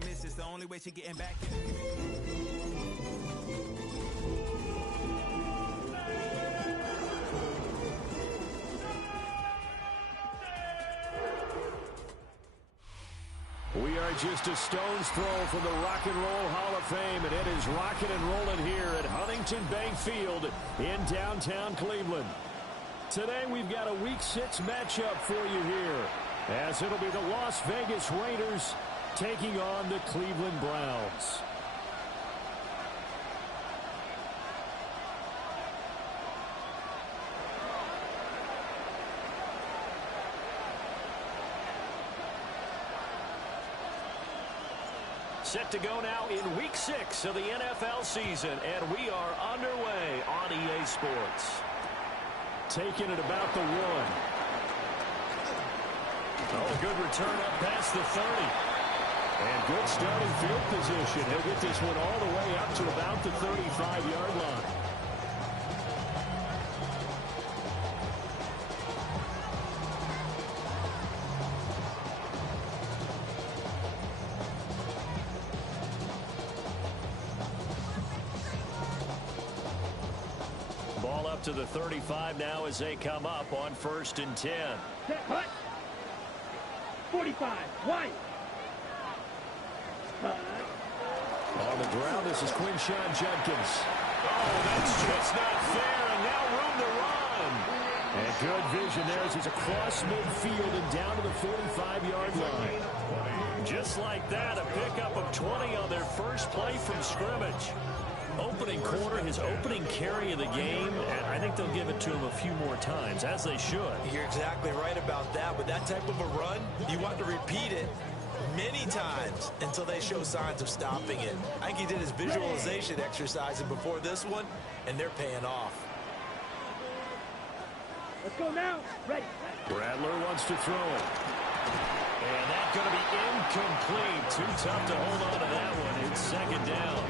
she misses. The only way she getting back We are just a stone's throw from the Rock and Roll Hall of Fame, and it is rocking and rolling here at Huntington Bank Field in downtown Cleveland. Today we've got a Week 6 matchup for you here, as it'll be the Las Vegas Raiders taking on the Cleveland Browns. Set to go now in Week 6 of the NFL season, and we are underway on EA Sports. Taking it about the 1. Oh, good return up past the 30. And good starting field position. He'll get this one all the way up to about the 35-yard line. Ball up to the 35 now as they come up on 1st and 10. Set, cut. 45, wide. On the ground, this is Quinshon Judkins. Oh, that's just not fair, and now room to run. And good vision there as he's across midfield and down to the 45-yard line. Just like that, a pickup of 20 on their first play from scrimmage. Opening quarter, his opening carry of the game, and I think they'll give it to him a few more times, as they should. You're exactly right about that. With that type of a run, you want to repeat it many times until they show signs of stopping it. I think he did his visualization exercise before this one, and they're paying off. Let's go now. Ready. Rattler wants to throw it. And that's going to be incomplete. Too tough to hold on to that one. It's 2nd down.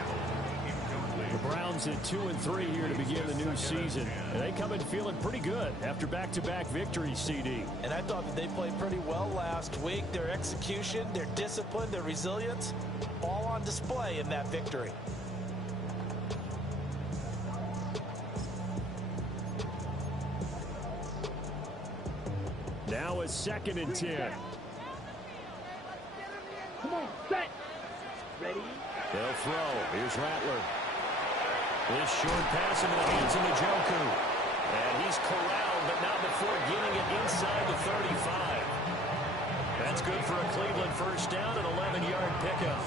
The Browns at 2-3 here to begin the new season. And they come in feeling pretty good after back-to-back victories, CD. And I thought that they played pretty well last week. Their execution, their discipline, their resilience, all on display in that victory. Now it's 2nd and 10. Come on, set. Ready. They'll throw. Here's Rattler. This short pass into the hands of Njoku. And he's corralled, but not before getting it inside the 35. That's good for a Cleveland first down, an 11-yard pickup.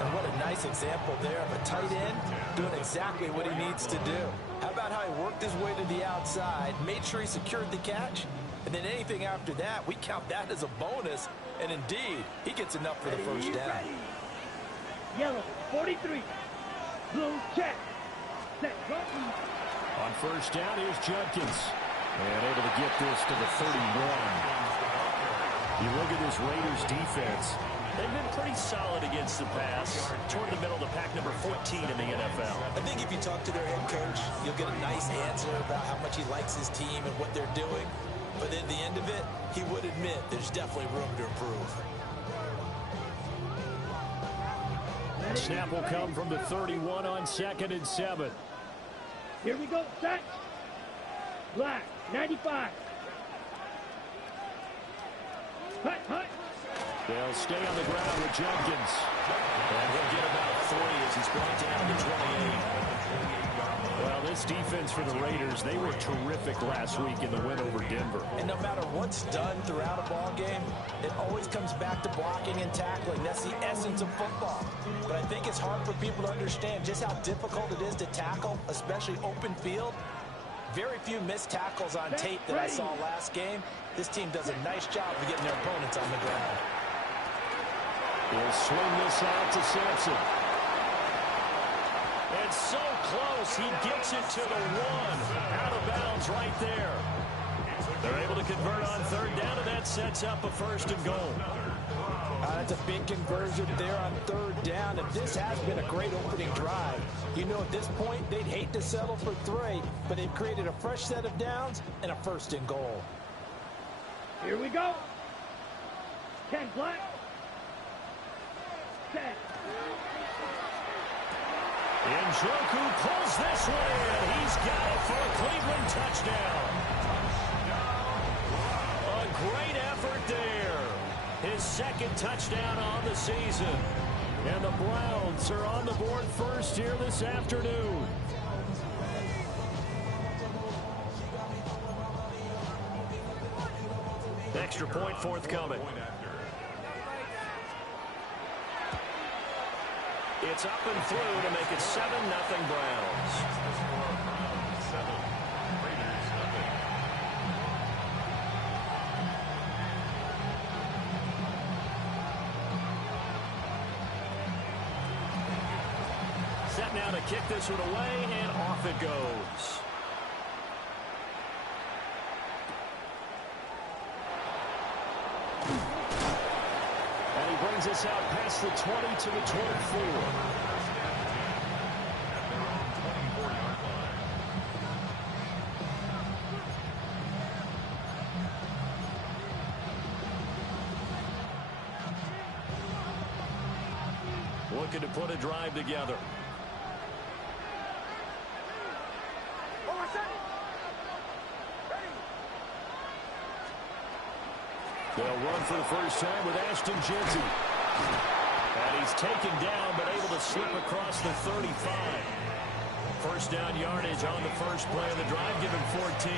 And what a nice example there of a tight end doing exactly what he needs to do. How about how he worked his way to the outside, made sure he secured the catch, and then anything after that, we count that as a bonus. And indeed, he gets enough for the first down. Yellow, 43. Blue, check. Set, go. On first down, here's Judkins. And able to get this to the 31. You look at this Raiders defense. They've been pretty solid against the pass. Toward the middle of the pack, number 14 in the NFL. I think if you talk to their head coach, you'll get a nice answer about how much he likes his team and what they're doing. But at the end of it, he would admit there's definitely room to improve. Snap will come from the 31 on 2nd and 7. Here we go, set. Black, 95. Hut, hut. They'll stay on the ground with Judkins. And he'll get about 3 as he's brought down to 28. Well, this defense for the Raiders, they were terrific last week in the win over Denver. And no matter what's done throughout a ball game, it always comes back to blocking and tackling. That's the essence of football. But I think it's hard for people to understand just how difficult it is to tackle, especially open field. Very few missed tackles on tape that I saw last game. This team does a nice job of getting their opponents on the ground. He'll swing this out to Sampson. And so close, he gets it to the 1. Out of bounds right there. They're able to convert on 3rd down, and that sets up a 1st and goal. That's a big conversion there on 3rd down, and this has been a great opening drive. You know, at this point, they'd hate to settle for 3, but they've created a fresh set of downs and a 1st and goal. Here we go. 10 black. Njoku pulls this one in. He's got it for a Cleveland touchdown. A great effort there. His second touchdown on the season. And the Browns are on the board first here this afternoon. Extra point forthcoming. It's up and through to make it 7-0 Browns. Set now to kick this one away, and off it goes. And he brings us out past the 20 to the 24. Looking to put a drive together. They'll run for the first time with Ashton Jeanty. And he's taken down, but able to slip across the 35. First down yardage on the first play of the drive, give him 14.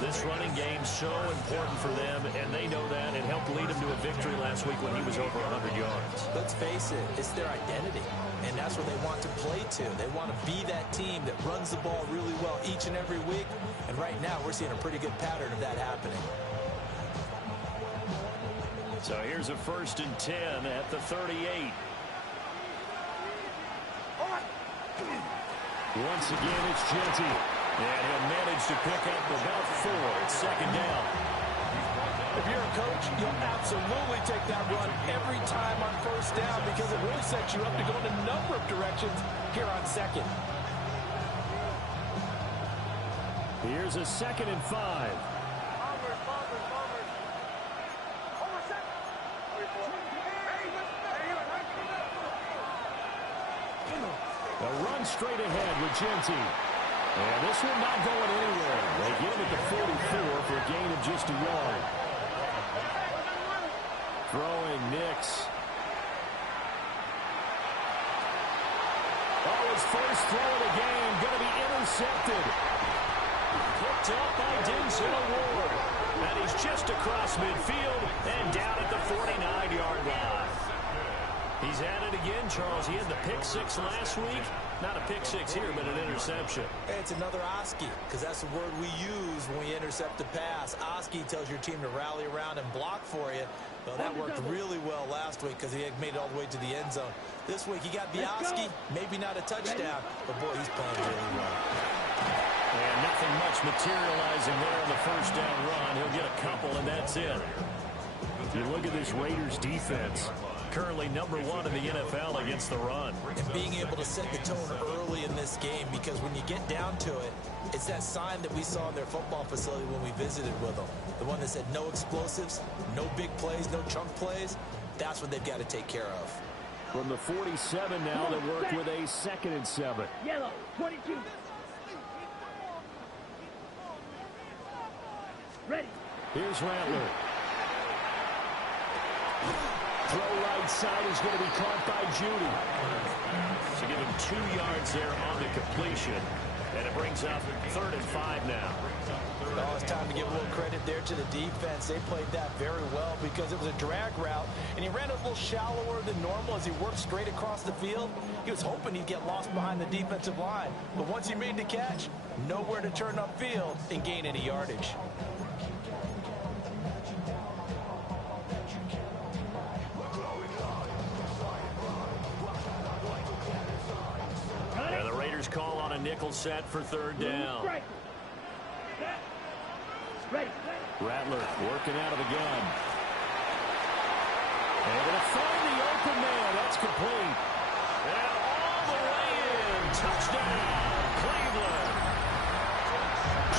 This running game's so important for them, and they know that. It helped lead him to a victory last week when he was over 100 yards. Let's face it, it's their identity, and that's what they want to play to. They want to be that team that runs the ball really well each and every week, and right now we're seeing a pretty good pattern of that happening. So here's a 1st and 10 at the 38. Once again, it's Jeanty. And he'll manage to pick up about 4. It's 2nd down. If you're a coach, you'll absolutely take that run every time on 1st down because it really sets you up to go in a number of directions here on 2nd. Here's a 2nd and 5. A run straight ahead with Jeanty. And this one not going anywhere. They get him at the 44 for a gain of just a yard. Throwing Nix. Oh, his first throw of the game going to be intercepted. Picked up by Denzel Ward. And he's just across midfield and down at the 49-yard line. He's at it again, Charles. He had the pick 6 last week. Not a pick 6 here, but an interception. It's another Oski, because that's the word we use when we intercept the pass. Oski tells your team to rally around and block for you. Well, that worked really well last week because he had made it all the way to the end zone. This week he got the Oski, maybe not a touchdown, but boy, he's playing really well. And nothing much materializing there on the first down run. He'll get a couple, and that's it. You look at this Raiders defense. Currently #1 in the NFL against the run. And being able to set the tone early in this game, because when you get down to it, it's that sign that we saw in their football facility when we visited with them. The one that said no explosives, no big plays, no chunk plays. That's what they've got to take care of. From the 47 now, they work with a 2nd and 7. Yellow, 22. Ready. Here's Rattler. Throw right side is going to be caught by Jeudy. So give him 2 yards there on the completion. And it brings up 3rd and 5 now. Oh, it's time to give a little credit there to the defense. They played that very well because it was a drag route, and he ran a little shallower than normal as he worked straight across the field. He was hoping he'd get lost behind the defensive line. But once he made the catch, nowhere to turn upfield and gain any yardage. And the Raiders call on a nickel set for 3rd down. Rattler working out of the gun. Able to find the open man. That's complete. And all the way in. Touchdown, Cleveland.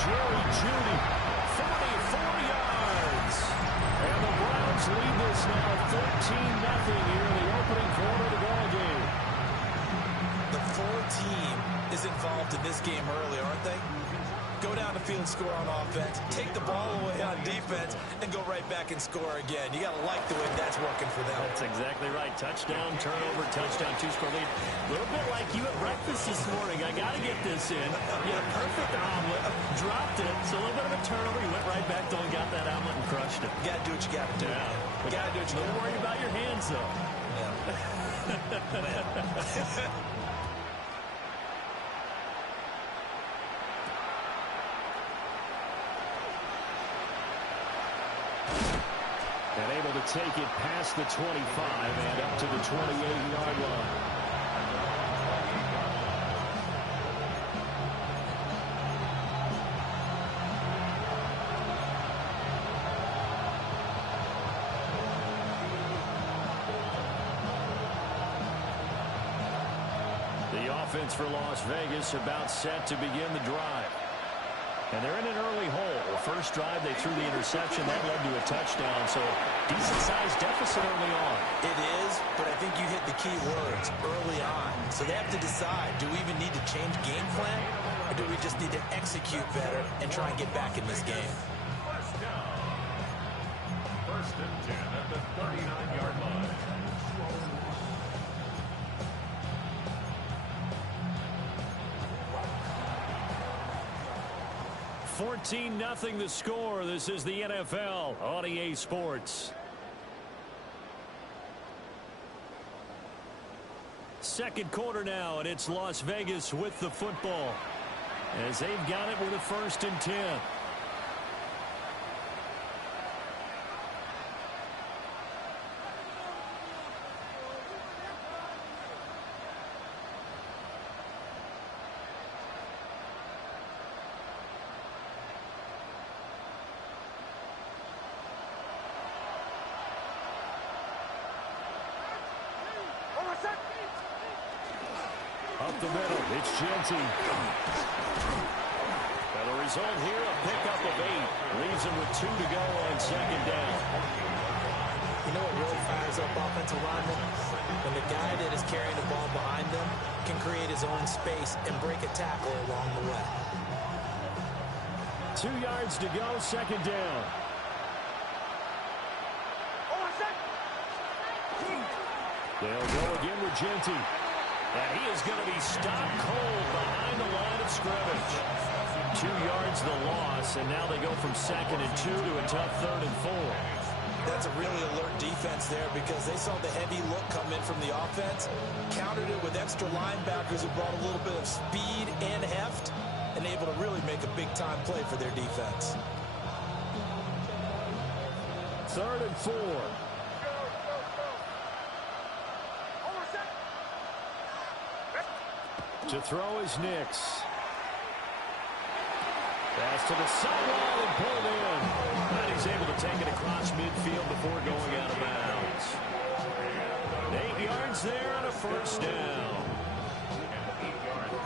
Jerry Jeudy, 44 yards. And the Browns lead this now 13-0 here in the opening quarter of the ball game. The 14 game early, aren't they? Go down the field, score on offense, take the ball away on defense, and go right back and score again. You got to like the way that's working for them. That's exactly right. Touchdown, turnover, touchdown, two-score lead. A little bit like you at breakfast this morning. I got to get this in. You had a perfect omelet, dropped it, so a little bit of a turnover. You went right back, though, and got that omelet and crushed it. You got to do what you got to do. Yeah. You got to do what you got to do. Don't worry about your hands, though. Yeah. And able to take it past the 25 and up to the 28-yard line. The offense for Las Vegas about set to begin the drive. And they're in an early hole. First drive, they threw the interception. That led to a touchdown. So decent-sized deficit early on. It is, but I think you hit the key words, early on. So they have to decide, do we even need to change game plan? Or do we just need to execute better and try and get back in this game? First and 10 at the 39-yard line. 14-0 the score. This is the NFL on EA Sports. Second quarter now, and it's Las Vegas with the football as they've got it with a 1st and 10. Up the middle, it's Genty. And the result here, a pickup of 8. Leaves him with 2 to go on 2nd down. You know what really fires up offensive linemen? When the guy that is carrying the ball behind them can create his own space and break a tackle along the way. 2 yards to go, 2nd down. They'll go again with Genty. And he is going to be stopped cold behind the line of scrimmage. 2 yards the loss, and now they go from 2nd and 2 to a tough 3rd and 4. That's a really alert defense there because they saw the heavy look come in from the offense, countered it with extra linebackers who brought a little bit of speed and heft, and able to really make a big-time play for their defense. 3rd and 4. To throw is Nix. Pass to the sideline and pulled in. And he's able to take it across midfield before going out of bounds. 8 yards there and a 1st down.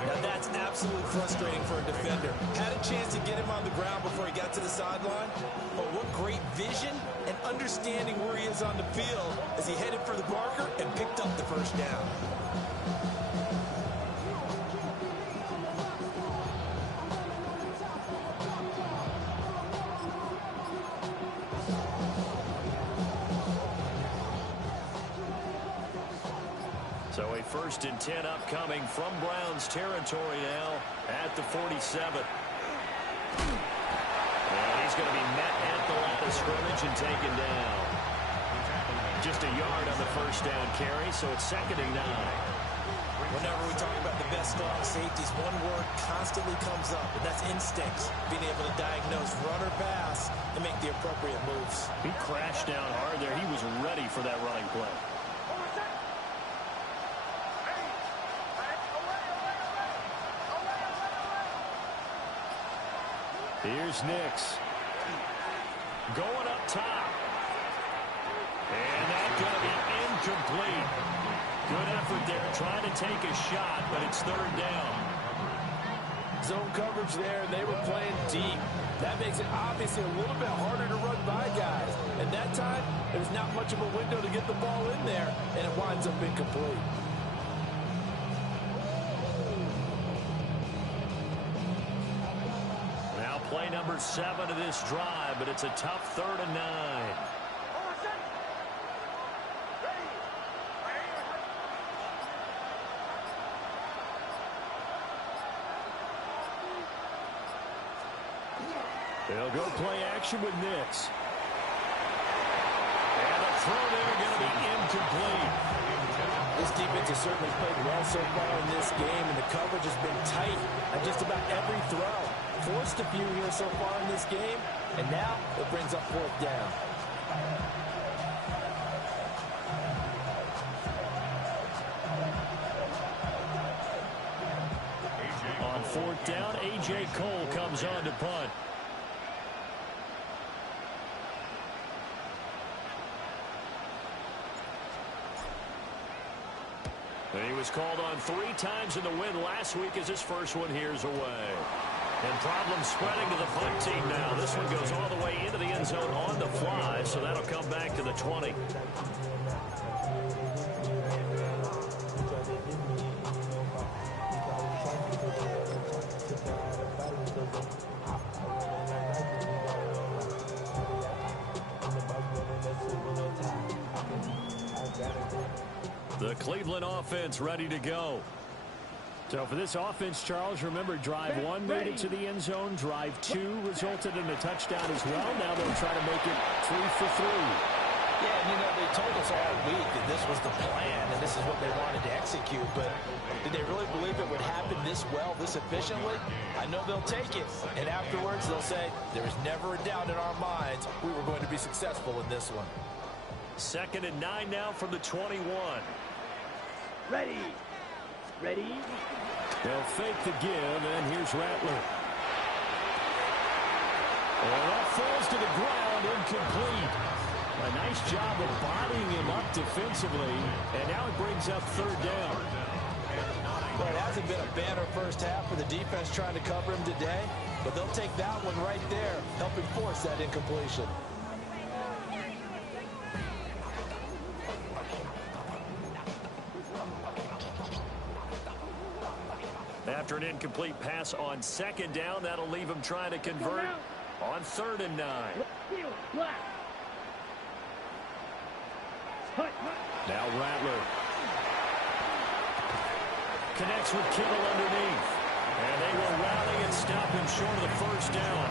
Now that's absolutely frustrating for a defender. Had a chance to get him on the ground before he got to the sideline, but what great vision and understanding where he is on the field as he headed for the marker and picked up the 1st down. So a 1st and 10 upcoming from Browns territory now at the 47. And he's going to be met at the line of scrimmage and taken down. Just a yard on the 1st down carry, so it's 2nd and 9. Whenever we talk about the best strong safeties, one word constantly comes up, and that's instincts. Being able to diagnose run or pass and make the appropriate moves. He crashed down hard there. He was ready for that running play. Here's Nix. Going up top. And that's going to be incomplete. Good effort there, trying to take a shot, but it's 3rd down. Zone coverage there, and they were playing deep. That makes it obviously a little bit harder to run by guys. And that time, there's not much of a window to get the ball in there, and it winds up incomplete. Play number 7 of this drive, but it's a tough 3rd and 9. They'll go play action with Nix. And the throw there going to be incomplete. This defense has certainly played well so far in this game, and the coverage has been tight on just about every throw. Forced a few here so far in this game, and now it brings up 4th down. On 4th down, A.J. Cole comes on to punt. He was called on 3 times in the win last week as his first one here's away. And problems spreading to the punt team now. This one goes all the way into the end zone on the fly, so that'll come back to the 20. The Cleveland offense ready to go. So for this offense, Charles, remember drive 1 made it to the end zone. Drive 2 resulted in a touchdown as well. Now they'll try to make it 3 for 3. Yeah, and you know, they told us all week that this was the plan and this is what they wanted to execute, but did they really believe it would happen this well, this efficiently? I know they'll take it, and afterwards they'll say, there was never a doubt in our minds we were going to be successful in this one. 2nd and 9 now from the 21. Ready. Ready. They'll fake the give, and here's Rattler. And that falls to the ground, incomplete. A nice job of bodying him up defensively, and now it brings up 3rd down. Well, it hasn't been a banner first half for the defense trying to cover him today, but they'll take that one right there, helping force that incompletion. After an incomplete pass on 2nd down, that'll leave him trying to convert on 3rd and 9. Now Rattler connects with Kittle underneath. And they will rally and stop him short of the 1st down.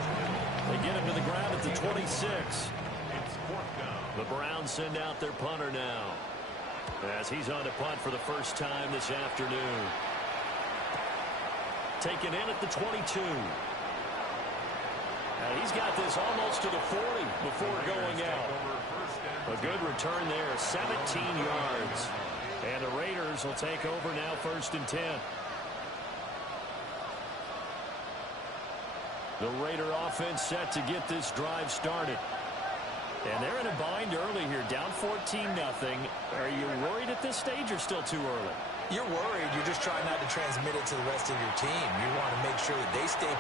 They get him to the ground at the 26. The Browns send out their punter now, as he's on to punt for the first time this afternoon. Taken in at the 22. And he's got this almost to the 40 before going out. A good return there, 17 yards. And the Raiders will take over now 1st and 10. The Raider offense set to get this drive started. And they're in a bind early here, down 14-0. Are you worried at this stage or still too early? You're worried. You're just trying not to transmit it to the rest of your team. You want to make sure that they stay.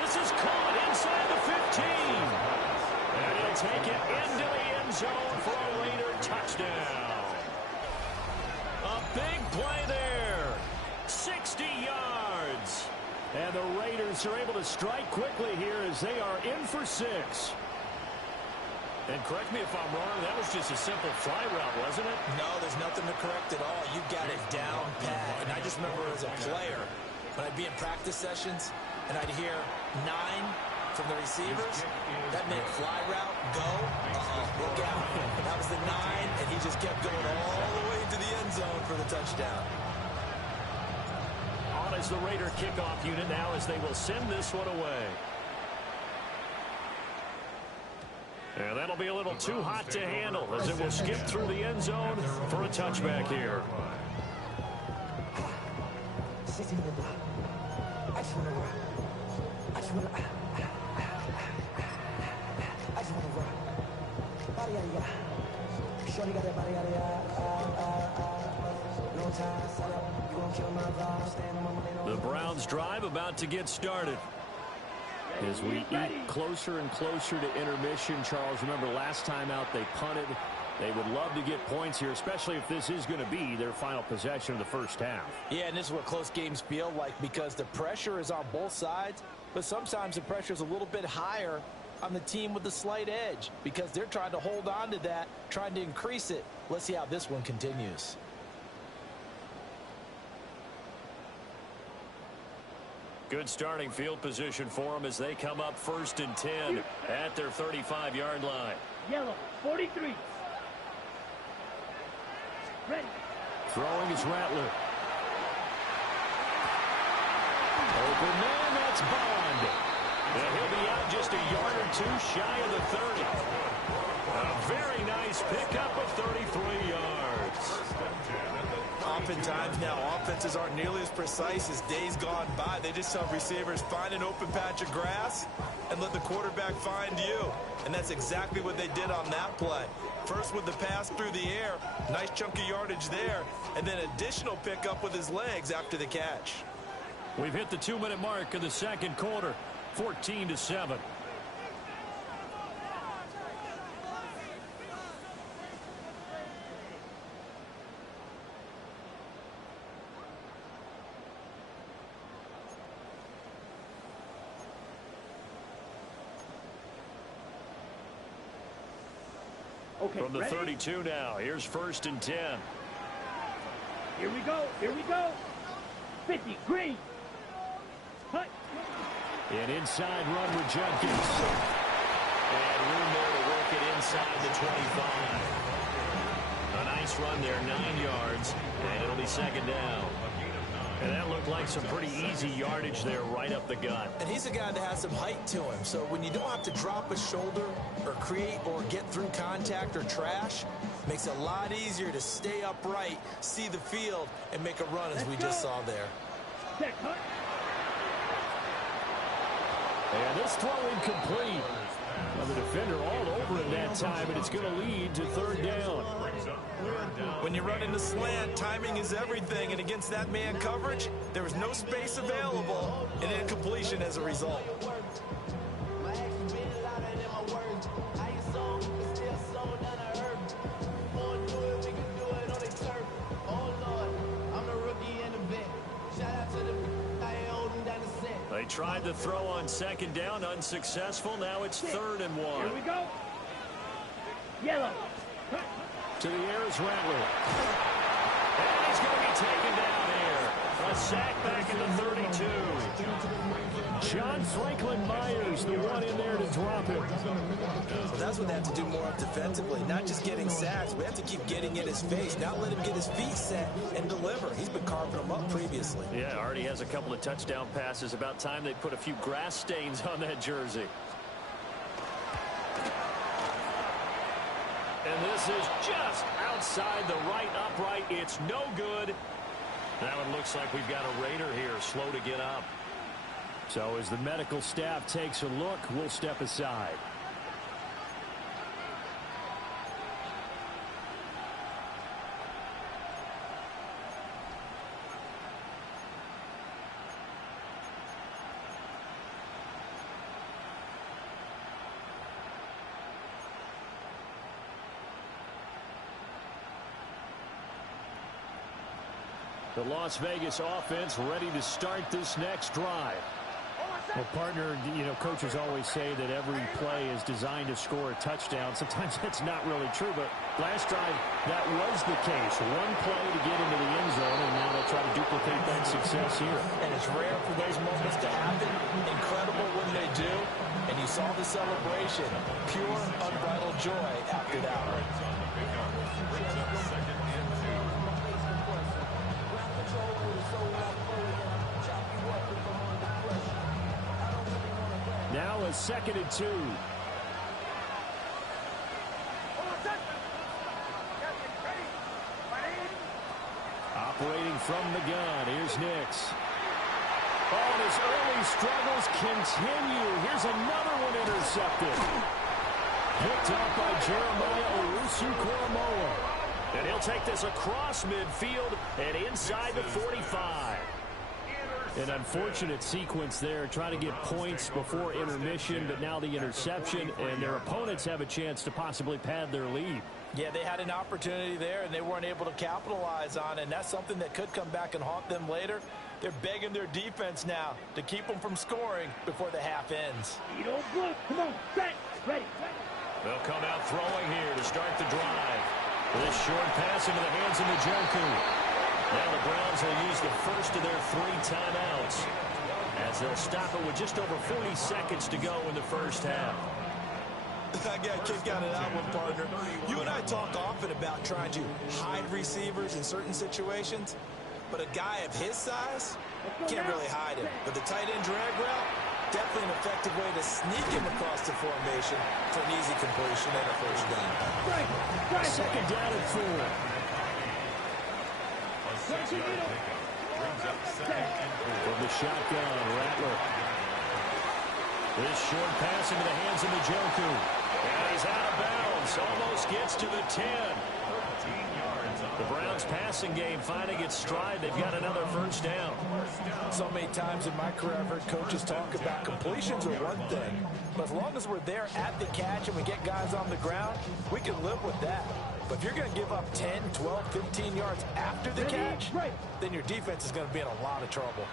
This is caught inside the 15. And he'll take it into the end zone for a Raider touchdown. A big play there. 60 yards. And the Raiders are able to strike quickly here as they are in for 6. And correct me if I'm wrong, that was just a simple fly route, wasn't it? No, there's nothing to correct at all. You got it down pat. And I just remember as a player, when I'd be in practice sessions, and I'd hear 9 from the receivers, that meant fly route, go, look out. That was the 9, and he just kept going all the way to the end zone for the touchdown. On as the Raider kickoff unit now as they will send this one away. And that'll be a little too hot to handle as it will skip through the end zone for a touchback here. The Browns drive about to get started. As we eat closer and closer to intermission, Charles, remember last time out they punted. They would love to get points here, especially if this is going to be their final possession of the first half. Yeah, and this is what close games feel like because the pressure is on both sides. but sometimes the pressure is a little bit higher on the team with the slight edge because they're trying to hold on to that, trying to increase it. Let's see how this one continues. Good starting field position for them as they come up 1st and 10 at their 35-yard line. Yellow, 43. Ready. Throwing is Rattler. Open man, that's Bond. And he'll be out just a yard or two shy of the 30. A very nice pickup of 33 yards. Oftentimes now, offenses aren't nearly as precise as days gone by. They just tell receivers, find an open patch of grass and let the quarterback find you. And that's exactly what they did on that play. First with the pass through the air, nice chunk of yardage there, and then additional pickup with his legs after the catch. We've hit the 2-minute mark of the second quarter, 14-7. Okay, From the ready? 32 now, here's 1st and 10. Here we go. Here we go. 50, green. Hut. An inside run with Judkins. And room there to work it inside the 25. A nice run there, 9 yards, and it'll be 2nd down. And that looked like some pretty easy yardage there right up the gut. And he's a guy that has some height to him, so when you don't have to drop a shoulder or create or get through contact or trash, makes it a lot easier to stay upright, see the field, and make a run as we just saw there. Set, hut. And this throw incomplete. Well, the defender all over him that time, and it's going to lead to 3rd down. When you run in the slant, timing is everything, and against that man coverage, there was no space available, and incompletion as a result. They tried to throw on 2nd down, unsuccessful. Now it's 3rd and 1. Here we go. Yellow. Hut. To the air is Rattler. And he's going to be taken down here. A sack back in the 32. John Franklin Myers, the one in there to drop him. Well, that's what they have to do more of defensively, not just getting sacks. We have to keep getting in his face, not let him get his feet set and deliver. He's been carving them up previously. Yeah, already has a couple of touchdown passes. About time they put a few grass stains on that jersey. And this is just outside the right upright. It's no good. Now it looks like we've got a Raider here, slow to get up. So as the medical staff takes a look, we'll step aside. The Las Vegas offense ready to start this next drive. Well, partner, you know, coaches always say that every play is designed to score a touchdown. Sometimes that's not really true, but last drive, that was the case. One play to get into the end zone, and now they'll try to duplicate that success here. And it's rare for those moments to happen. Incredible when they do. And you saw the celebration. Pure, unbridled joy after that one. Now a 2nd and 2. Operating from the gun, here's Nix. Oh, and his early struggles continue. Here's another one intercepted. Picked up by Jeremiah Owusu-Koramoah. And he'll take this across midfield and inside the 45. An unfortunate sequence there, trying to get points before intermission, but now the interception, and their opponents have a chance to possibly pad their lead. Yeah, they had an opportunity there, and they weren't able to capitalize on it, and that's something that could come back and haunt them later. They're begging their defense now to keep them from scoring before the half ends. You don't block. Come on, set, ready. They'll come out throwing here to start the drive. This short pass into the hands of Njoku. Now the Browns will use the first of their 3 timeouts as they'll stop it with just over 40 seconds to go in the first half. I got a kick out of that one, partner. You and I talk often about trying to hide receivers in certain situations, but a guy of his size can't really hide him. But the tight end drag route, definitely an effective way to sneak him across the formation for an easy completion and a first down. Second down and 4. From the shotgun, Rattler. This short pass into the hands of Njoku. And he's out of bounds. Almost gets to the 10. The Browns passing game finding its stride. They've got another first down. So many times in my career I've heard coaches talk about completions are one thing, but as long as we're there at the catch and we get guys on the ground, we can live with that. But if you're going to give up 10, 12, 15 yards after the catch, then your defense is going to be in a lot of trouble.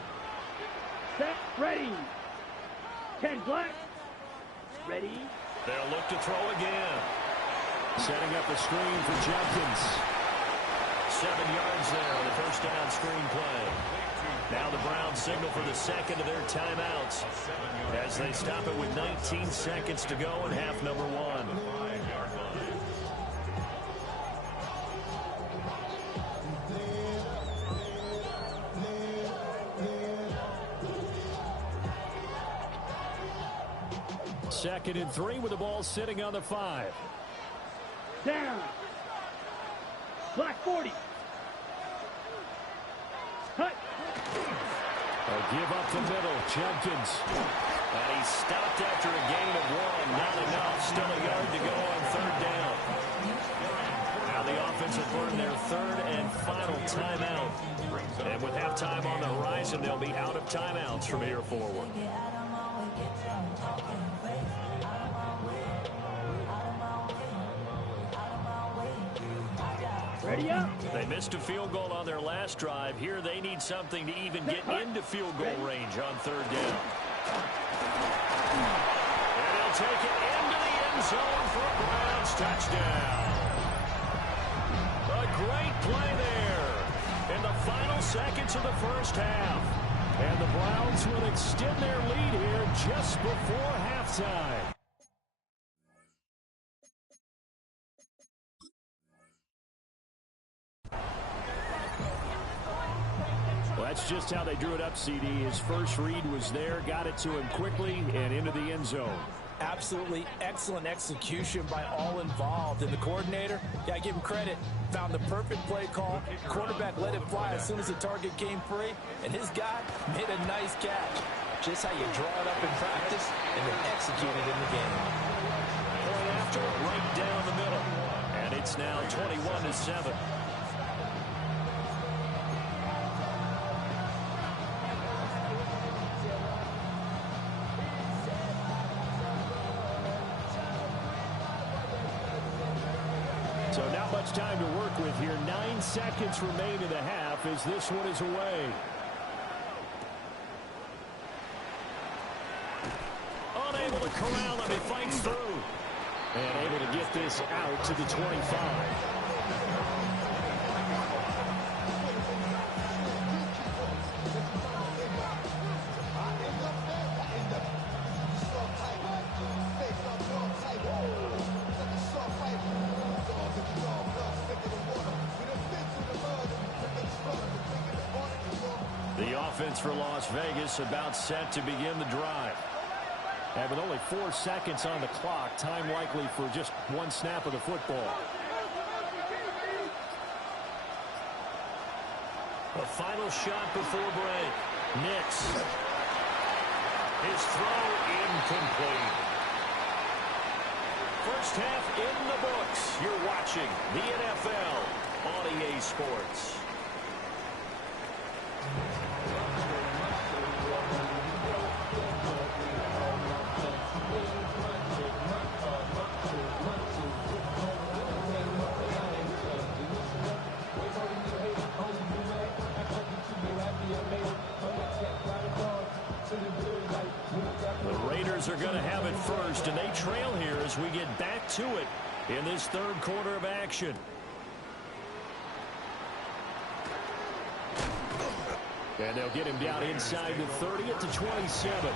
Set, ready. 10 black. Ready. They'll look to throw again. Setting up a screen for Jenkins. 7 yards there on the first down screen play. Now the Browns signal for the second of their timeouts as they stop it with 19 seconds to go in half number 1. Second and 3 with the ball sitting on the 5. Down. Black 40. Cut. A give up the middle. Jenkins. And he's stopped after a gain of 1. Not enough. Still a yard to go on third down. Now the offense will burn their third and final timeout. And with halftime on the horizon, they'll be out of timeouts from here forward. Ready up. They missed a field goal on their last drive. Here they need something to even get into field goal range on third down. And he'll take it into the end zone for a Browns touchdown. A great play there in the final seconds of the first half. And the Browns will extend their lead here just before halftime. That's just how they drew it up, CD. His first read was there, got it to him quickly, and into the end zone. Absolutely excellent execution by all involved. And the coordinator, got to give him credit, found the perfect play call. Quarterback let it fly as soon as the target came free, and his guy made a nice catch. Just how you draw it up in practice and then execute it in the game. Point after, right down the middle. And it's now 21-7. So not much time to work with here. 9 seconds remain in the half as this one is away. Unable to corral him. He fights through. And able to get this out to the 25. The offense for Las Vegas about set to begin the drive. And with only 4 seconds on the clock, time likely for just one snap of the football. A final shot before break. Nix. His throw incomplete. First half in the books. You're watching the NFL on EA Sports. Browns are going to have it first, and they trail here as we get back to it in this third quarter of action. And they'll get him down inside the 30 at the 27.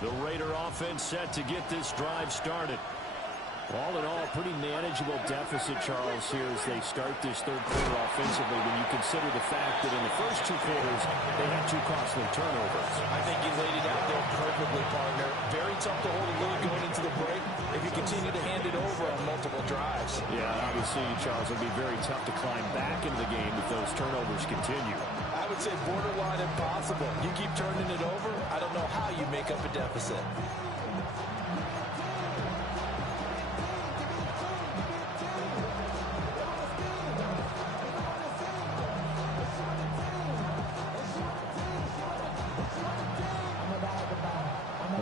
The Raider offense set to get this drive started. All in all, pretty manageable deficit, Charles, here as they start this third quarter offensively when you consider the fact that in the first two quarters, they had two costly turnovers. I think you laid it out there perfectly, partner. Very tough to hold a lead going into the break if you continue to hand it over on multiple drives. Yeah, obviously, Charles, it'll be very tough to climb back into the game if those turnovers continue. I would say borderline impossible. You keep turning it over, I don't know how you make up a deficit.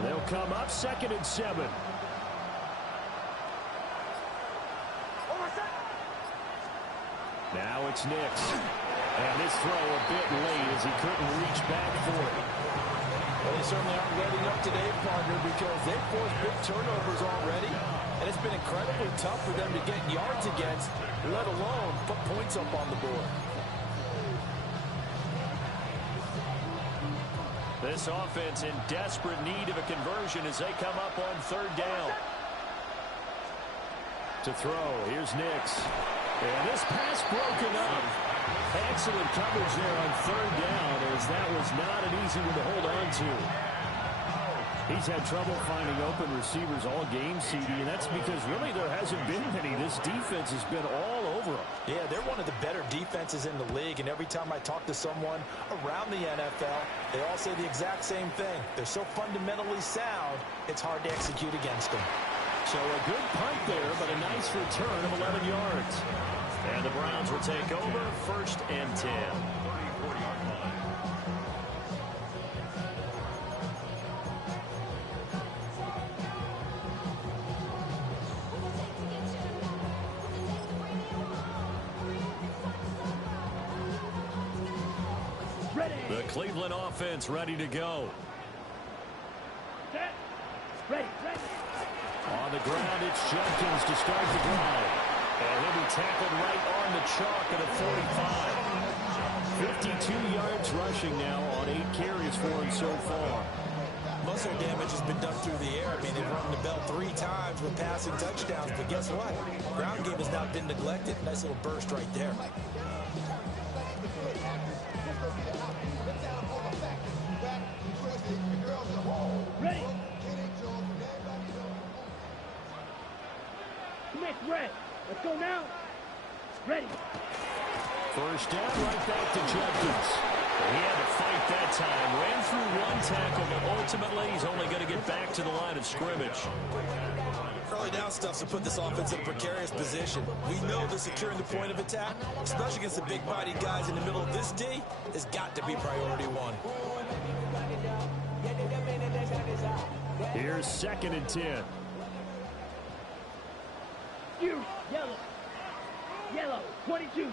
They'll come up 2nd and 7. Now it's Nix. And this throw a bit late as he couldn't reach back for it. Well, they certainly aren't letting up today, partner, because they've forced big turnovers already. And it's been incredibly tough for them to get yards against, let alone put points up on the board. This offense in desperate need of a conversion as they come up on 3rd down. To throw, here's Nix. And this pass broken up. Excellent coverage there on 3rd down as that was not an easy one to hold on to. He's had trouble finding open receivers all game, CD, and that's because really there hasn't been many. This defense has been all over them. Yeah, they're one of the better defenses in the league, and every time I talk to someone around the NFL, they all say the exact same thing. They're so fundamentally sound, it's hard to execute against them. So a good punt there, but a nice return of 11 yards. And the Browns will take over 1st and 10. The Cleveland offense ready to go. Set. Ready. On the ground, it's Jenkins to start the drive. And he'll be tackled right on the chalk at a 45. 52 yards rushing now on 8 carries for him so far. Most of their damage has been done through the air. I mean, they've rung the bell 3 times with passing touchdowns, but guess what? Ground game has not been neglected. Nice little burst right there. Ready. Commit red. Let's go now. Ready. First down, right back to Jenkins. He had to fight that time. Ran through 1 tackle, but ultimately he's only going to get back to the line of scrimmage. Early down stuff's to put this offense in a precarious position. We know that securing the point of attack, especially against the big body guys in the middle of this D, has got to be priority 1. Here's 2nd and 10. You. Yellow. Yellow. 22.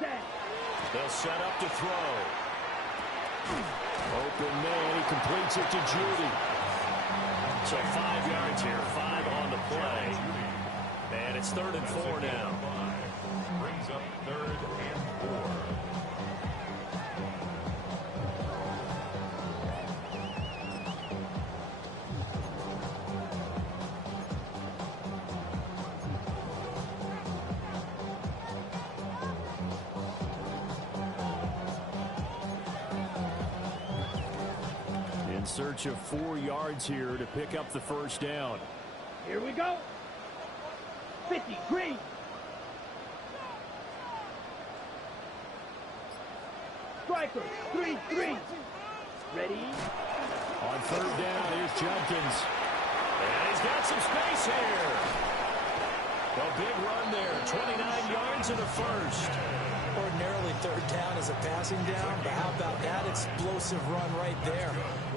Set. They'll set up to throw. Open man, he completes it to Judy. So 5 yards here, 5 on the play. And it's 3rd and 4 now. Brings up 3rd and 4. Search of 4 yards here to pick up the first down. Here we go. 50. Green. Striker. 3-3. Ready. On 3rd down, here's Jenkins. And he's got some space here. A big run there, 29 yards and a first. Ordinarily, third down is a passing down, but how about that explosive run right there?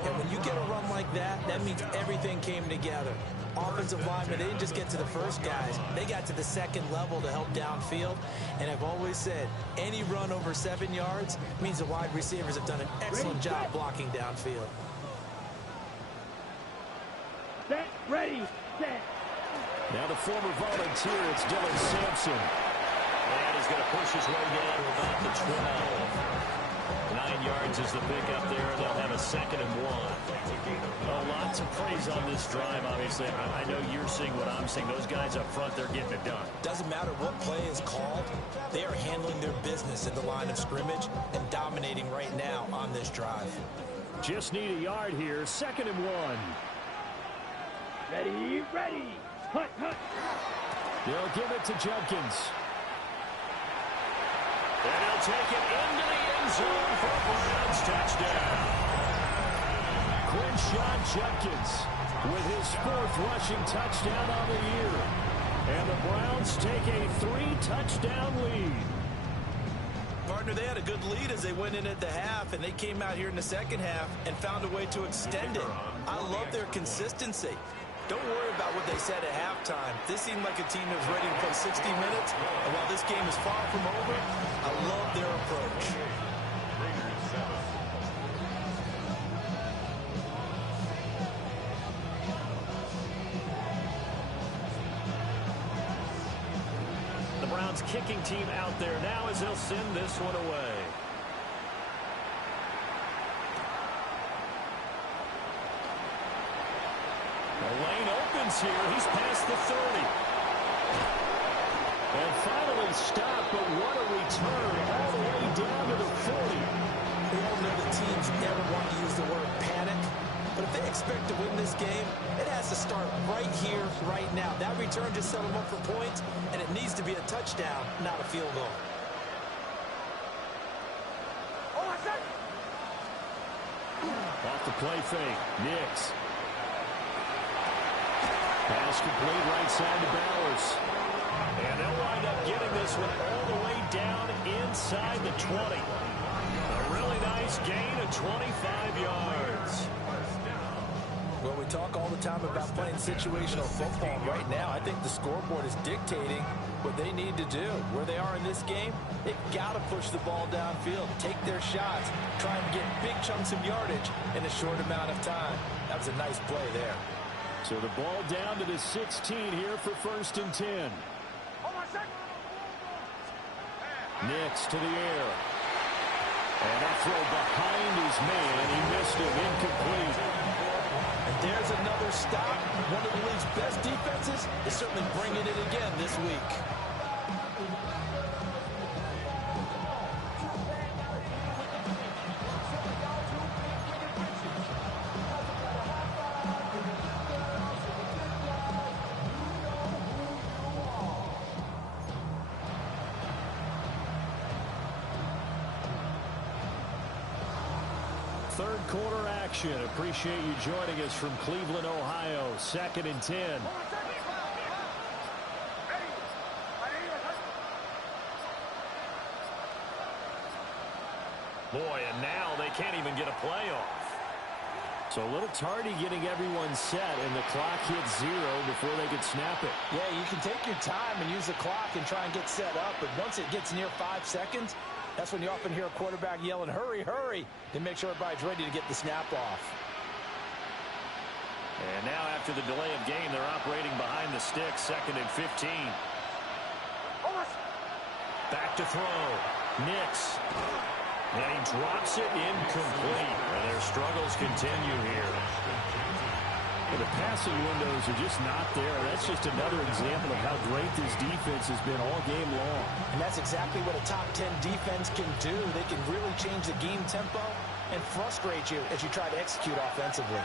And when you get a run like that, that means everything came together. Offensive linemen, they didn't just get to the first guys. They got to the second level to help downfield. And I've always said, any run over 7 yards means the wide receivers have done an excellent job blocking downfield. Set, ready, set. Now the former volunteer, it's Dylan Sampson. And he's going to push his way down to about the 12. 9 yards is the pickup there. They'll have a 2nd and 1. A lot to praise on this drive, obviously. I know you're seeing what I'm seeing. Those guys up front, they're getting it done. Doesn't matter what play is called. They are handling their business at the line of scrimmage and dominating right now on this drive. Just need a yard here. 2nd and 1. Ready, ready. Hut, hut. They'll give it to Judkins. And he'll take it into the end zone for a Browns touchdown. Quinshon Judkins with his 4th rushing touchdown on the year. And the Browns take a 3-touchdown lead. Partner, they had a good lead as they went in at the half, and they came out here in the second half and found a way to extend it. I love their consistency. Don't worry about what they said at halftime. This seemed like a team that was ready to play 60 minutes, and while this game is far from over, I love their approach. The Browns kicking team out there now as they'll send this one away. The lane opens here. He's past the 30. And finally stopped, but what a return all the way down to the 40. We all know that teams never want to use the word panic, but if they expect to win this game, it has to start right here, right now. That return just set them up for points, and it needs to be a touchdown, not a field goal. Off the play fake, Nix. Pass complete right side to Bowers. And they'll wind up getting this one all the way down inside the 20. A really nice gain of 25 yards. Well, we talk all the time about playing situational football. Right now, I think the scoreboard is dictating what they need to do. Where they are in this game, they've got to push the ball downfield, take their shots, try and get big chunks of yardage in a short amount of time. That was a nice play there. So the ball down to the 16 here for 1st and 10. Nix to the air. And a throw behind his man. He missed him, incomplete. And there's another stop. One of the league's best defenses is certainly bringing it again this week. Third quarter action. Appreciate you joining us from Cleveland, Ohio. 2nd and 10. Boy, and now they can't even get a play off. So a little tardy getting everyone set, and the clock hits 0 before they could snap it. Yeah, you can take your time and use the clock and try and get set up, but once it gets near 5 seconds, that's when you often hear a quarterback yelling, hurry, hurry, to make sure everybody's ready to get the snap off. And now after the delay of game, they're operating behind the stick, 2nd and 15. Back to throw. Nix. And he drops it incomplete. And their struggles continue here. Well, the passing windows are just not there. That's just another example of how great this defense has been all game long. And that's exactly what a top 10 defense can do. They can really change the game tempo and frustrate you as you try to execute offensively.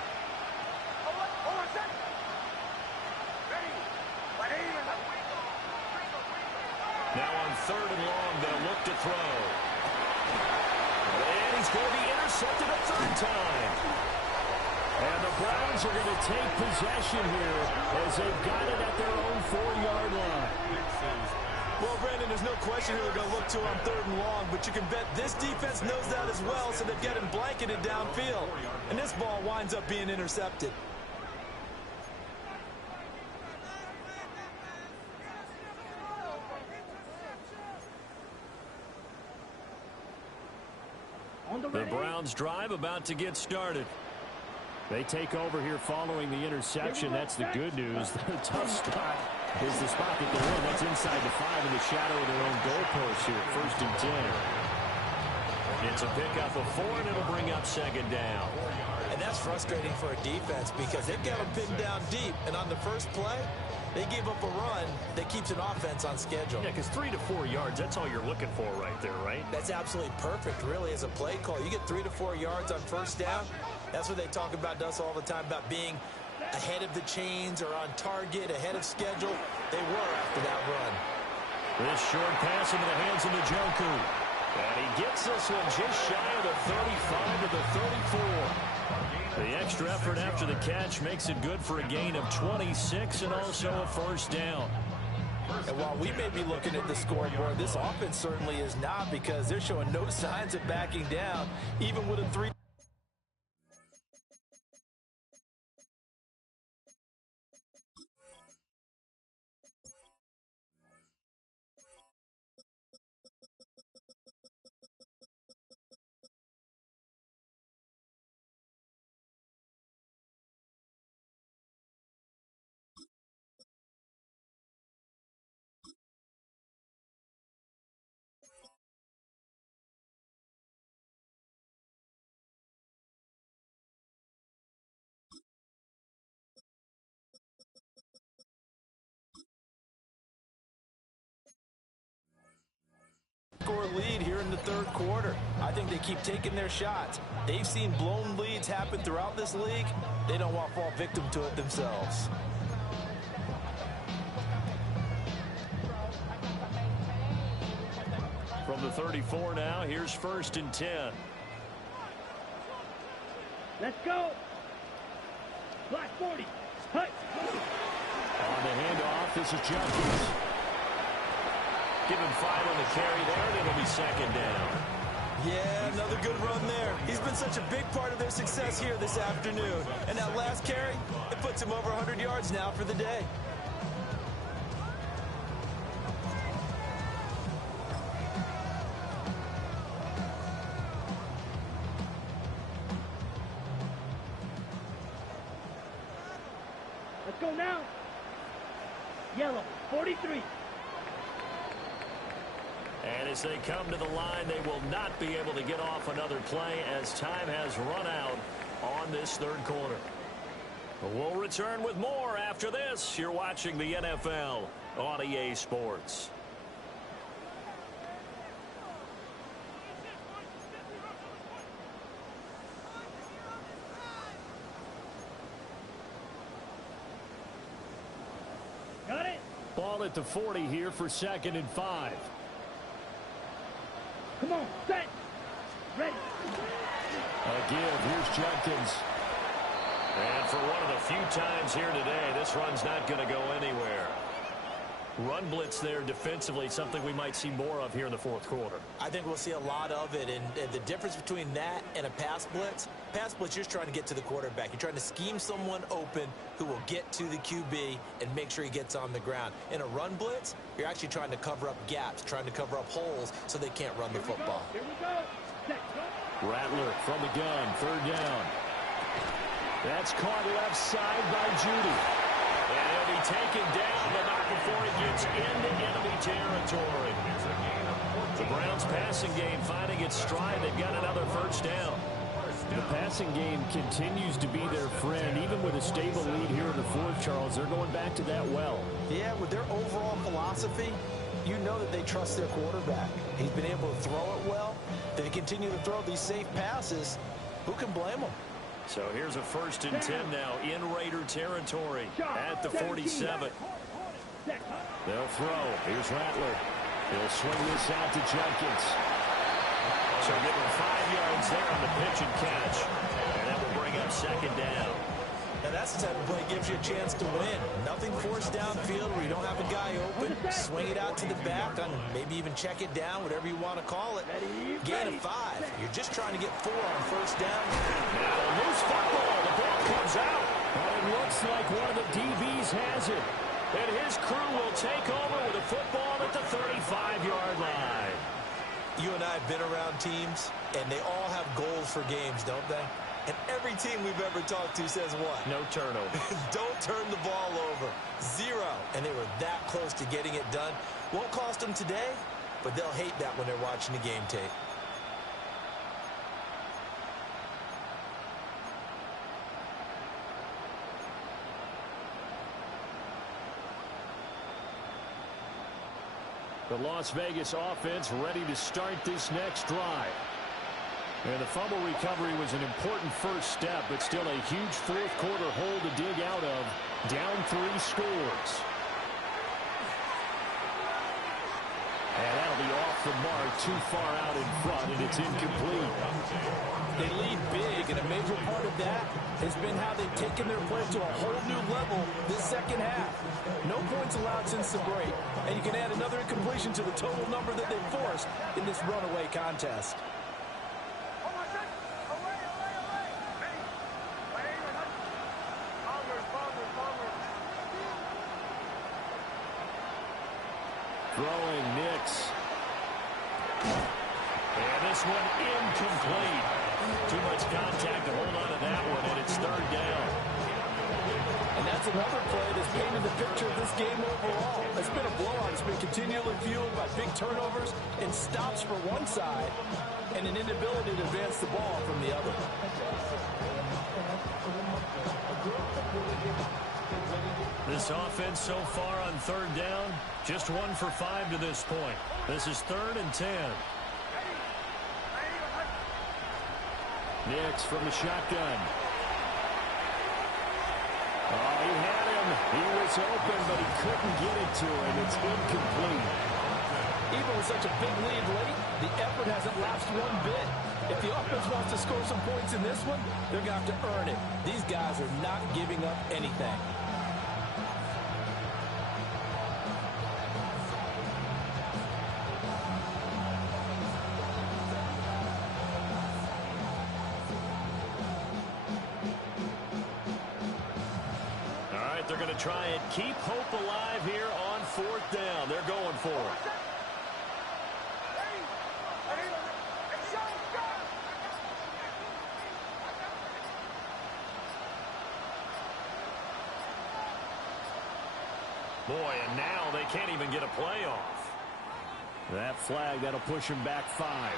Now on 3rd and long, they'll look to throw. And he's going to be intercepted a 3rd time. And the Browns are going to take possession here as they've got it at their own 4-yard line. question who they're going to look to on 3rd and long, but you can bet this defense knows that as well, so they've got him blanketed downfield. And this ball winds up being intercepted. The Browns drive about to get started. They take over here following the interception. That's the good news. The tough spot is the spot that they're in. That's inside the 5 in the shadow of their own goalpost here. 1st and 10. It's a pickup of 4, and it'll bring up 2nd down. And that's frustrating for a defense because they've got them pinned down deep. And on the first play, they gave up a run that keeps an offense on schedule. Yeah, because 3 to 4 yards, that's all you're looking for right there, right? That's absolutely perfect, really, as a play call. You get 3 to 4 yards on 1st down. That's what they talk about to us all the time, about being ahead of the chains or on target, ahead of schedule. They were after that run. This short pass into the hands of Njoku. And he gets this one just shy of the 35 to the 34. The extra effort after the catch makes it good for a gain of 26 and also a 1st down. And while we may be looking at the scoreboard, this offense certainly is not, because they're showing no signs of backing down, even with a 3. Score lead here in the 3rd quarter. I think they keep taking their shots. They've seen blown leads happen throughout this league. They don't want to fall victim to it themselves. From the 34 now, here's 1st and 10. Let's go. Block 40. Hut. On the handoff, this is Jenkins. Give him 5 on the carry there, and it'll be 2nd down. Yeah, another good run there. He's been such a big part of their success here this afternoon. And that last carry, it puts him over 100 yards now for the day. Let's go now. Yellow, 43. And as they come to the line, they will not be able to get off another play as time has run out on this 3rd quarter. We'll return with more after this. You're watching the NFL on EA Sports. Got it. Ball at the 40 here for 2nd and 5. Come on, set. Ready. A give. Here's Jenkins. And for one of the few times here today, this run's not going to go anywhere. Run blitz there defensively, something we might see more of here in the 4th quarter. I think we'll see a lot of it, and the difference between that and a pass blitz, you're just trying to get to the quarterback. You're trying to scheme someone open who will get to the QB and make sure he gets on the ground. In a run blitz, you're actually trying to cover up gaps, trying to cover up holes so they can't run the football. Here we go. Set. Rattler from the gun, 3rd down. That's caught left side by Judy. And he'll be taken down, but not before he gets into enemy territory. The Browns passing game finding its stride. They've got another 1st down. The passing game continues to be their friend, even with a stable lead here in the 4th, Charles. They're going back to that well. Yeah, with their overall philosophy, you know that they trust their quarterback. He's been able to throw it well. They continue to throw these safe passes. Who can blame them? So here's a 1st and 10 now in Raider territory at the 47. They'll throw. Here's Rattler. He'll swing this out to Jenkins. So give him 5 yards there on the pitch and catch. And that will bring up 2nd down. Now that's the type of play that gives you a chance to win. Nothing forced downfield where you don't have a guy open. swing it out to the back, and maybe even check it down, whatever you want to call it. Gain of 5. You're just trying to get 4 on first down. Now a loose football. The ball comes out. But it looks like one of the DBs has it. And his crew will take over with a football at the 35-yard line. You and I have been around teams, and they all have goals for games, don't they? And every team we've ever talked to says what? No turnover. Don't turn the ball over. 0. And they were that close to getting it done. Won't cost them today, but they'll hate that when they're watching the game tape. The Las Vegas offense ready to start this next drive. And the fumble recovery was an important first step, but still a huge fourth-quarter hole to dig out of. Down 3 scores. And that'll be off the mark, too far out in front, and it's incomplete. They lead big, and a major part of that has been how they've taken their play to a whole new level this second half. No points allowed since the break, and you can add another incompletion to the total number that they've forced in this runaway contest. Throwing Nix. And this one incomplete. Too much contact to hold on to that one, and it's 3rd down. And that's another play that's painted the picture of this game overall. It's been a blowout. It's been continually fueled by big turnovers and stops for one side and an inability to advance the ball from the other. This offense so far on 3rd down, just 1 for 5 to this point. This is 3rd and 10. Nix from the shotgun. Oh, he had him. He was open, but he couldn't get it to him. It's incomplete. Even with such a big lead late, the effort hasn't lapsed one bit. If the offense wants to score some points in this one, they're going to have to earn it. These guys are not giving up anything. They're going to try and keep hope alive here on 4th down. They're going for it. Boy, and now they can't even get a play off. That flag, that'll push him back 5.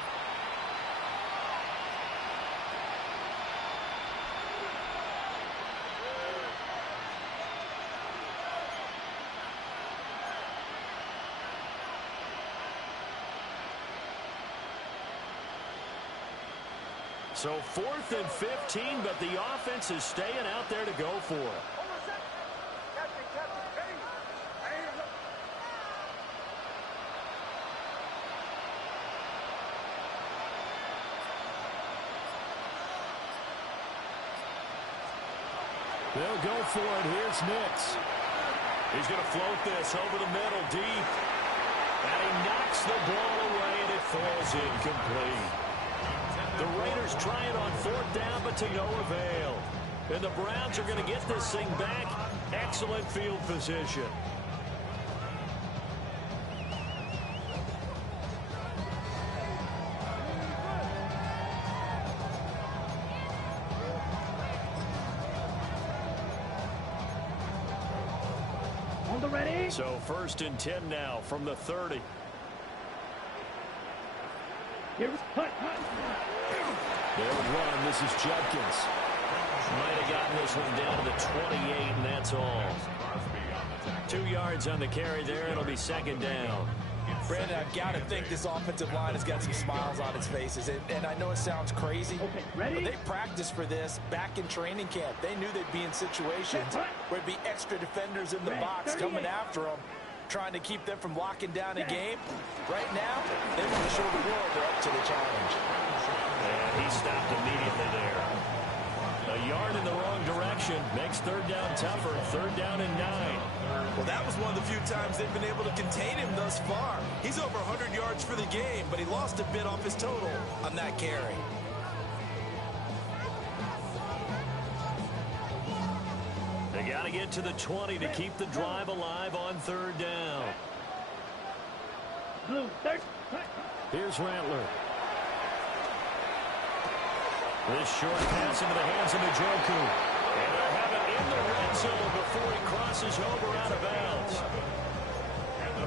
So 4th and 15, but the offense is staying out there to go for it. They'll go for it. Here's Nix. He's going to float this over the middle deep. And he knocks the ball away, and it falls incomplete. The Raiders try it on 4th down, but to no avail. And the Browns are going to get this thing back. Excellent field position. On the ready. So 1st and 10 now from the 30. Here's hut. They'll run. This is Judkins. Might have gotten this one down to the 28, and that's all. 2 yards on the carry there. It'll be 2nd down. Brandon, I've got to think this offensive line has got some smiles on its faces. And I know it sounds crazy, Okay, ready? but they practiced for this back in training camp. They knew they'd be in situations where there'd be extra defenders in the box coming after them, trying to keep them from locking down a game. Right now, they want to show the world they're up to the challenge. And he stopped immediately there. A yard in the wrong direction makes third down tougher. Third down and 9. Well, that was one of the few times they've been able to contain him thus far. He's over 100 yards for the game, but he lost a bit off his total on that carry. They got to get to the 20 to keep the drive alive on third down. Blue, third. Here's Rattler. This short pass into the hands of Njoku. And they'll have it in the red zone before he crosses over out of bounds.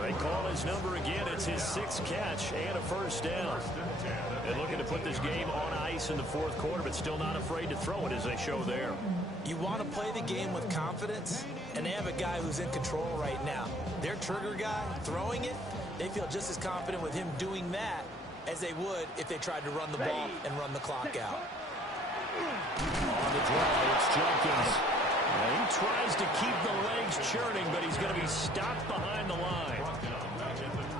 They call his number again. It's his 6th catch and a first down. And looking to put this game on ice in the fourth quarter, but still not afraid to throw it as they show there. You want to play the game with confidence, and they have a guy who's in control right now. Their trigger guy throwing it, they feel just as confident with him doing that as they would if they tried to run the ball and run the clock out. On the draw, it's Jenkins. And he tries to keep the legs churning, but he's going to be stopped behind the line.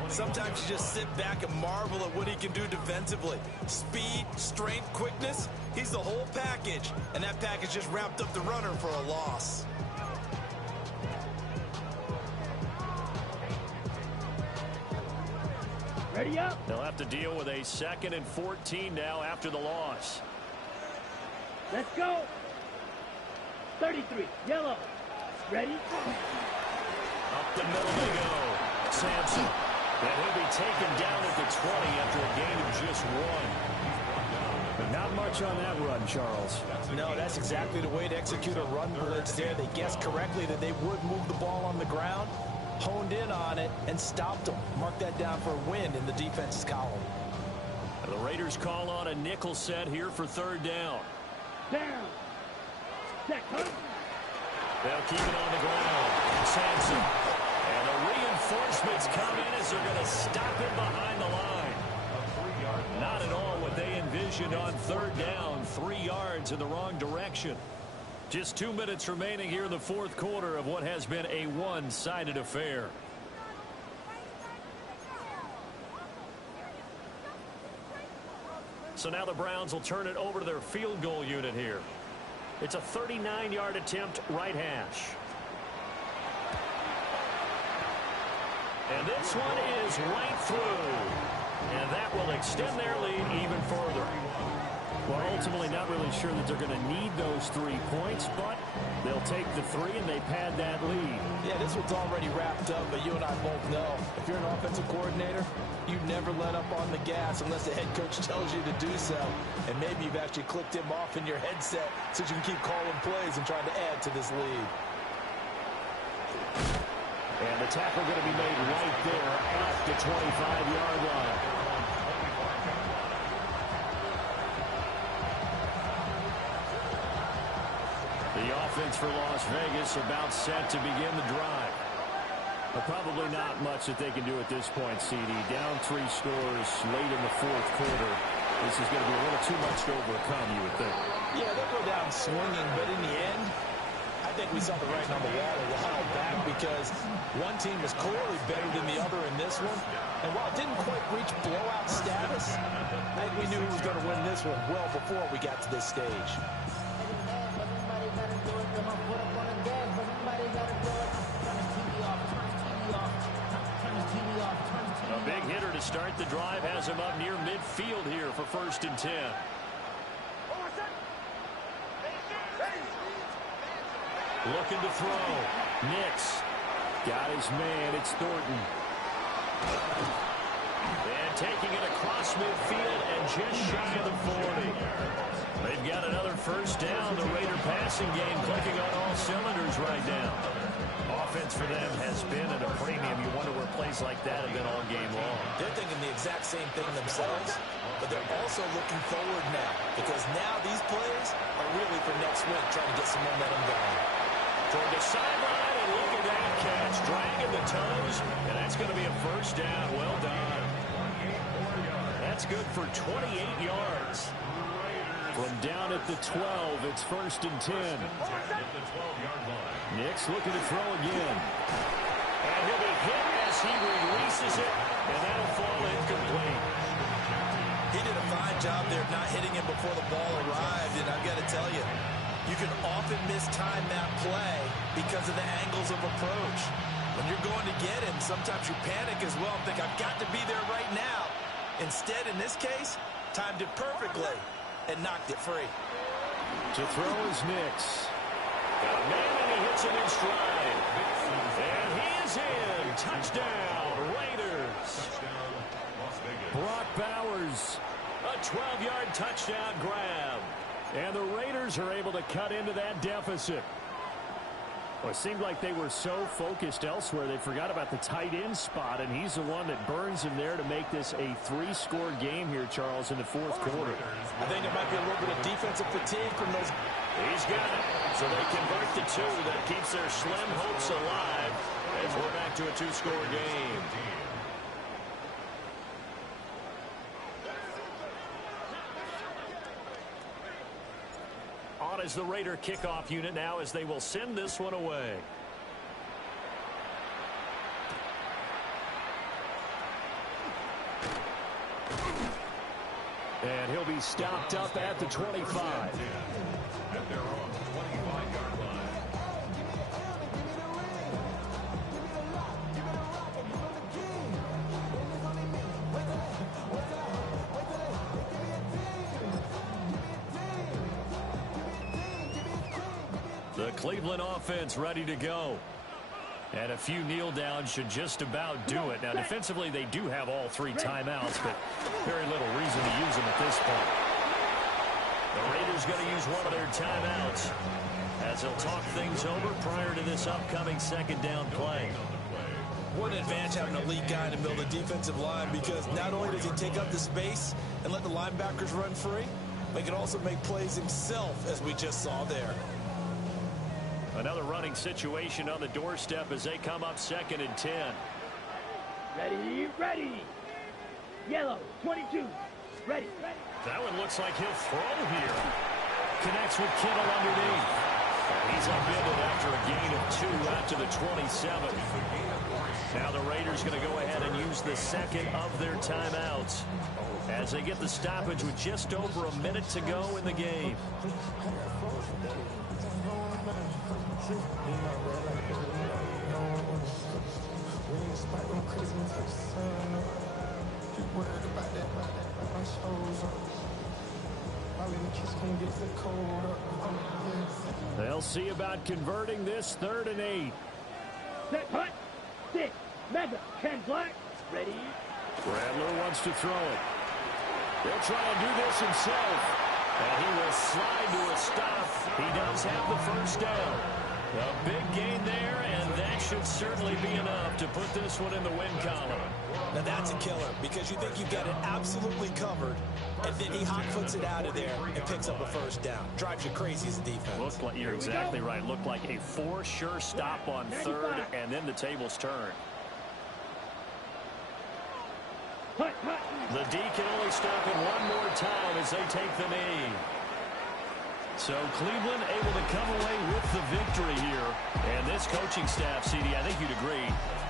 Sometimes you just sit back and marvel at what he can do defensively. Speed, strength, quickness, he's the whole package. And that package just wrapped up the runner for a loss. Ready up. They'll have to deal with a 2nd and 14 now after the loss. Let's go. 33, yellow. Ready? Up the middle they go. Sampson. And he'll be taken down at the 20 after a gain of just 1. But not much on that run, Charles. No, that's exactly the way to execute a run blitz there. They guessed correctly that they would move the ball on the ground, honed in on it, and stopped them. Mark that down for a win in the defense's column. The Raiders call on a nickel set here for third down. Down. Check, huh? They'll keep it on the ground. Sampson. And the reinforcements come in as they're going to stop him behind the line. Not at all what they envisioned on third down. 3 yards in the wrong direction. Just 2 minutes remaining here in the fourth quarter of what has been a one-sided affair. So now the Browns will turn it over to their field goal unit here. It's a 39-yard attempt, right hash. And this one is right through. And that will extend their lead even further. Well, ultimately not really sure that they're going to need those 3 points, but they'll take the 3 and they pad that lead. Yeah, this one's already wrapped up, but you and I both know if you're an offensive coordinator, you never let up on the gas unless the head coach tells you to do so. And maybe you've actually clicked him off in your headset so you can keep calling plays and trying to add to this lead. And the tackle going to be made right there at the 25-yard line. The offense for Las Vegas about set to begin the drive. But probably not much that they can do at this point, CD. Down 3 scores late in the fourth quarter. This is going to be a little too much to overcome, you would think. Yeah, they'll go down swinging, but in the end, I think we saw the writing on the wall a while back because one team was clearly better than the other in this one. And while it didn't quite reach blowout status, I think we knew who was going to win this one well before we got to this stage. A big hitter to start the drive has him up near midfield here for 1st and 10. Looking to throw. Nix. Got his man. It's Thornton. And taking it across midfield and just shy of the 40. They've got another first down. The Raider passing game clicking on all cylinders right now. Offense for them has been at a premium. You wonder where plays like that have been all game long. They're thinking the exact same thing themselves, but they're also looking forward now because now these plays are really for next week, trying to get some momentum going. Toward the sideline, and look at that catch. Dragging the toes, and that's going to be a first down. Well done. That's good for 28 yards. From down at the 12, it's 1st and 10. Nix looking to throw again. And he'll be hit as he releases it, and that'll fall incomplete. He did a fine job there of not hitting him before the ball arrived, and I've got to tell you, can often mistime that play because of the angles of approach. When you're going to get him, sometimes you panic as well and think, I've got to be there right now. Instead, in this case, timed it perfectly and knocked it free. To throw is Nix. Got a man, and he hits him in stride. And he is in. Touchdown, Raiders. Brock Bowers. A 12-yard touchdown grab. And the Raiders are able to cut into that deficit. Well, it seemed like they were so focused elsewhere, they forgot about the tight end spot, and he's the one that burns him there to make this a 3-score game here, Charles, in the fourth quarter. I think there might be a little bit of defensive fatigue from those. He's got it. So they convert the 2. That keeps their slim hopes alive as we're back to a 2-score game. On is the Raider kickoff unit now as they will send this one away. And he'll be stopped up at the 25. At their own 25-yard line. The Cleveland offense ready to go. And a few kneel downs should just about do it. Now, defensively, they do have all 3 timeouts, but very little reason to use them at this point. The Raiders going to use one of their timeouts as they'll talk things over prior to this upcoming second down play. What an advantage having an elite guy in the middle of the defensive line, because not only does he take up the space and let the linebackers run free, but he can also make plays himself, as we just saw there. Another running situation on the doorstep as they come up 2nd and 10. Ready, ready. Yellow, 22. Ready. That one looks like he'll throw here. Connects with Kittle underneath. He's upended after a gain of 2 out to the 27. Now the Raiders going to go ahead and use the second of their timeouts as they get the stoppage with just over a minute to go in the game. They'll see about converting this 3rd and 8. Set, hut. 6. Mega. Ken Black. Ready. Rattler wants to throw it. He'll try and do this himself. And he will slide to a stop. He does have the first down. A big gain there, and that should certainly be enough to put this one in the win column. Now that's a killer, because you think you've got it absolutely covered, and then he hot foots it out of there and picks up a first down. Drives you crazy as a defense. Looked like, you're exactly right. Looked like a for sure stop on 3rd, and then the tables turn. The D can only stop it one more time as they take the knee. So Cleveland able to come away with the victory here. And this coaching staff, CD, I think you'd agree,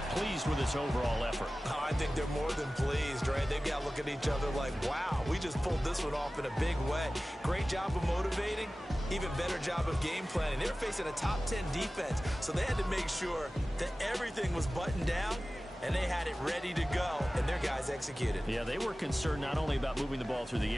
pleased with this overall effort. Oh, I think they're more than pleased, right? They've got to look at each other like, wow, we just pulled this one off in a big way. Great job of motivating. Even better job of game planning. They were facing a top 10 defense, so they had to make sure that everything was buttoned down, and they had it ready to go, and their guys executed. Yeah, they were concerned not only about moving the ball through the